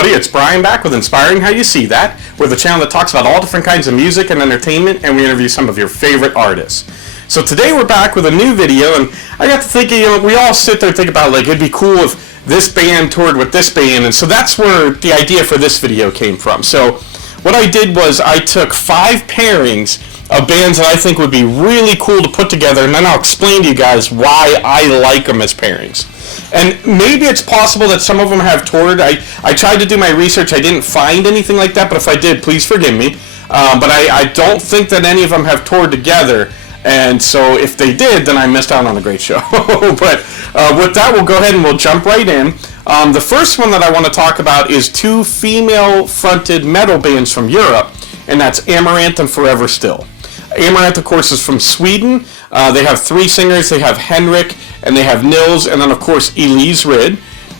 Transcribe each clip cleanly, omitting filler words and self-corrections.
everybody, it's Brian back with Inspiring How You See That. We're the channel that talks about all different kinds of music and entertainment, and we interview some of your favorite artists. So today we're back with a new video, and I got to thinking, we all sit there and think about, it'd be cool if this band toured with this band, and so that's where the idea for this video came from. So what I did was I took 5 pairings of bands that I think would be really cool to put together, and then I'll explain to you guys why I like them as pairings. And maybe it's possible that some of them have toured. I tried to do my research. I didn't find anything like that, but if I did, please forgive me. But I don't think that any of them have toured together. And so if they did, then I missed out on a great show. But with that, we'll go ahead and we'll jump right in. The first one that I want to talk about is 2 female-fronted metal bands from Europe, and that's Amaranth and Forever Still. Amaranth, of course, is from Sweden. They have 3 singers. They have Henrik, and they have Nils, and then, of course, Elise Rid.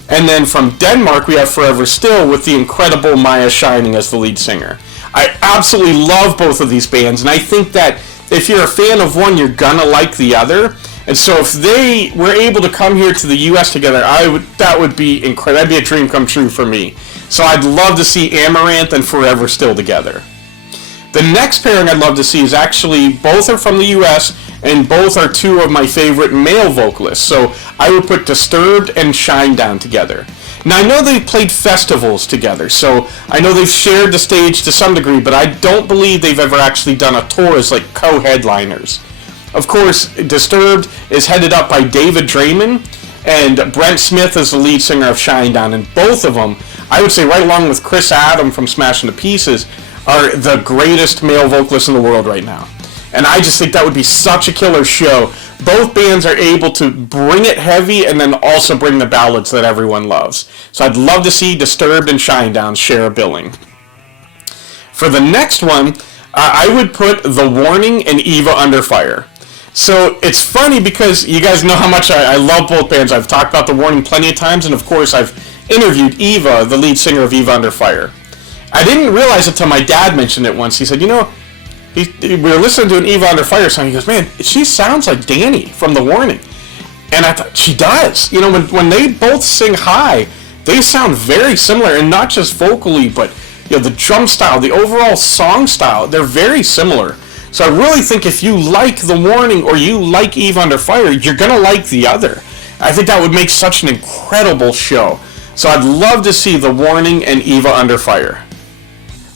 And then from Denmark, we have Forever Still with the incredible Maya Shining as the lead singer. I absolutely love both of these bands, and I think that if you're a fan of one, you're gonna like the other. And so if they were able to come here to the U.S. together, that would be incredible. That'd be a dream come true for me. So I'd love to see Amaranth and Forever Still together. The next pairing I'd love to see is actually, both are from the U.S., and both are 2 of my favorite male vocalists. So I would put Disturbed and Shinedown together. Now I know they've played festivals together, so I know they've shared the stage to some degree, but I don't believe they've ever actually done a tour as like co-headliners. Of course, Disturbed is headed up by David Draymond, and Brent Smith is the lead singer of Shinedown, and both of them, I would say right along with Chris Adam from Smashing to Pieces, are the greatest male vocalists in the world right now. And I just think that would be such a killer show. Both bands are able to bring it heavy and then also bring the ballads that everyone loves. So I'd love to see Disturbed and Shinedown share a billing. For the next one, I would put The Warning and Eva Under Fire. So it's funny because you guys know how much I love both bands. I've talked about The Warning plenty of times, and of course I've interviewed Eva, the lead singer of Eva Under Fire. I didn't realize it until my dad mentioned it once. He said, we were listening to an Eva Under Fire song. He goes, man, she sounds like Danny from The Warning. And I thought, she does. When they both sing high, they sound very similar, and not just vocally, but the drum style, the overall song style, they're very similar. So I really think if you like The Warning or you like Eva Under Fire, you're going to like the other. I think that would make such an incredible show. So I'd love to see The Warning and Eva Under Fire.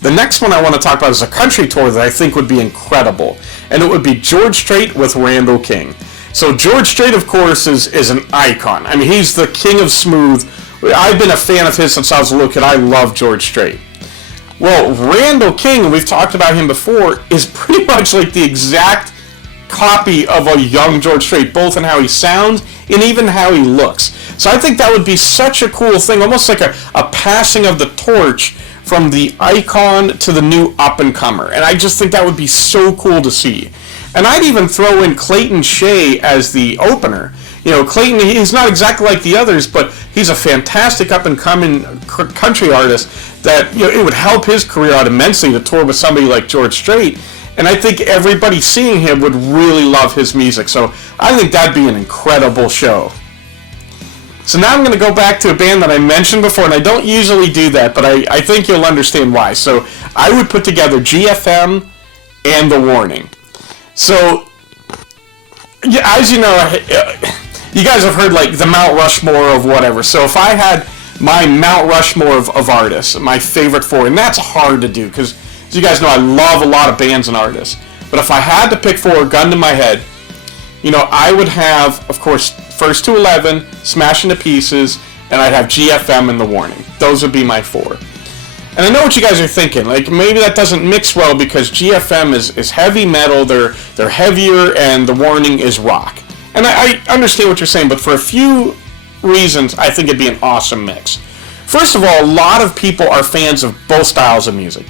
The next one I want to talk about is a country tour that I think would be incredible, and it would be George Strait with Randall King. So George Strait, of course, is an icon. I mean, he's the king of smooth. I've been a fan of his since I was a little kid. I love George Strait. Well, Randall King, we've talked about him before, is pretty much like the exact copy of a young George Strait, both in how he sounds and even how he looks. So I think that would be such a cool thing, almost like a passing of the torch from the icon to the new up-and-comer. And I just think that would be so cool to see. And I'd even throw in Clayton Shay as the opener. Clayton, he's not exactly like the others, but he's a fantastic up-and-coming country artist that, it would help his career out immensely to tour with somebody like George Strait. And I think everybody seeing him would really love his music. So I think that'd be an incredible show. So now I'm going to go back to a band that I mentioned before, and I don't usually do that, but I think you'll understand why. So I would put together GFM and The Warning. So, as you know, you guys have heard like the Mount Rushmore of whatever. So if I had my Mount Rushmore of artists, my favorite 4, and that's hard to do because, as you guys know, I love a lot of bands and artists. But if I had to pick 4, gun to my head, I would have, of course, First to 11, Smashing to Pieces, and I'd have GFM and The Warning. Those would be my 4. And I know what you guys are thinking. Like, maybe that doesn't mix well because GFM is heavy metal, they're heavier, and The Warning is rock. And I understand what you're saying, but for a few reasons, I think it'd be an awesome mix. First of all, a lot of people are fans of both styles of music.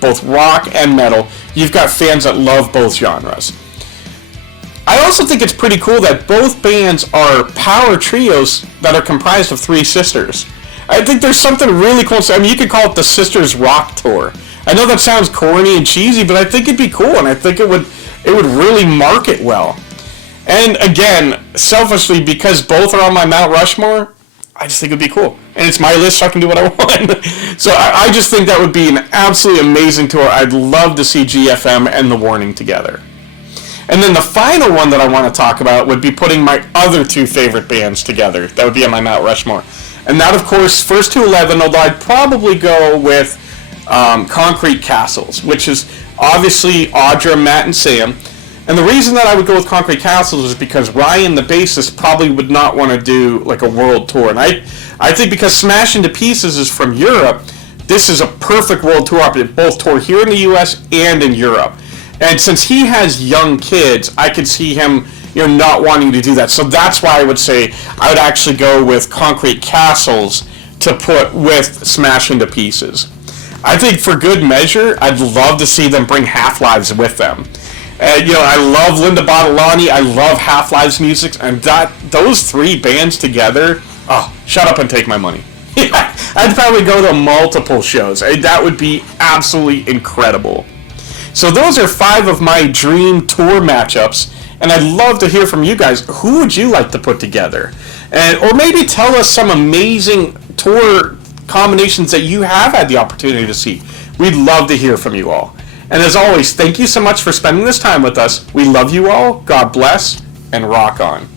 Both rock and metal. You've got fans that love both genres. I also think it's pretty cool that both bands are power trios that are comprised of 3 sisters. I think there's something really cool. I mean, you could call it the Sisters Rock Tour. I know that sounds corny and cheesy, but I think it'd be cool, and I think it would really market well. And again, selfishly, because both are on my Mount Rushmore, I just think it'd be cool. And it's my list, so I can do what I want. So I just think that would be an absolutely amazing tour. I'd love to see GFM and The Warning together. And then the final one that I want to talk about would be putting my other two favorite bands together. That would be on my Mount Rushmore. And that, of course, first to 11, although I'd probably go with Concrete Castles, which is obviously Audra, Matt, and Sam. And the reason that I would go with Concrete Castles is because Ryan, the bassist, probably would not want to do like a world tour. And I think because Smash Into Pieces is from Europe, this is a perfect world tour opportunity, both tour here in the U.S. and in Europe. And since he has young kids, I could see him, not wanting to do that. So that's why I would say I would actually go with Concrete Castles to put with Smash Into Pieces. I think for good measure, I'd love to see them bring Halflives with them. I love Linda Bartolani. I love Halflives music, and those three bands together. Oh, shut up and take my money. I'd probably go to multiple shows. That would be absolutely incredible. So those are 5 of my dream tour matchups, and I'd love to hear from you guys. Who would you like to put together? Or maybe tell us some amazing tour combinations that you have had the opportunity to see. We'd love to hear from you all. And as always, thank you so much for spending this time with us. We love you all. God bless, and rock on.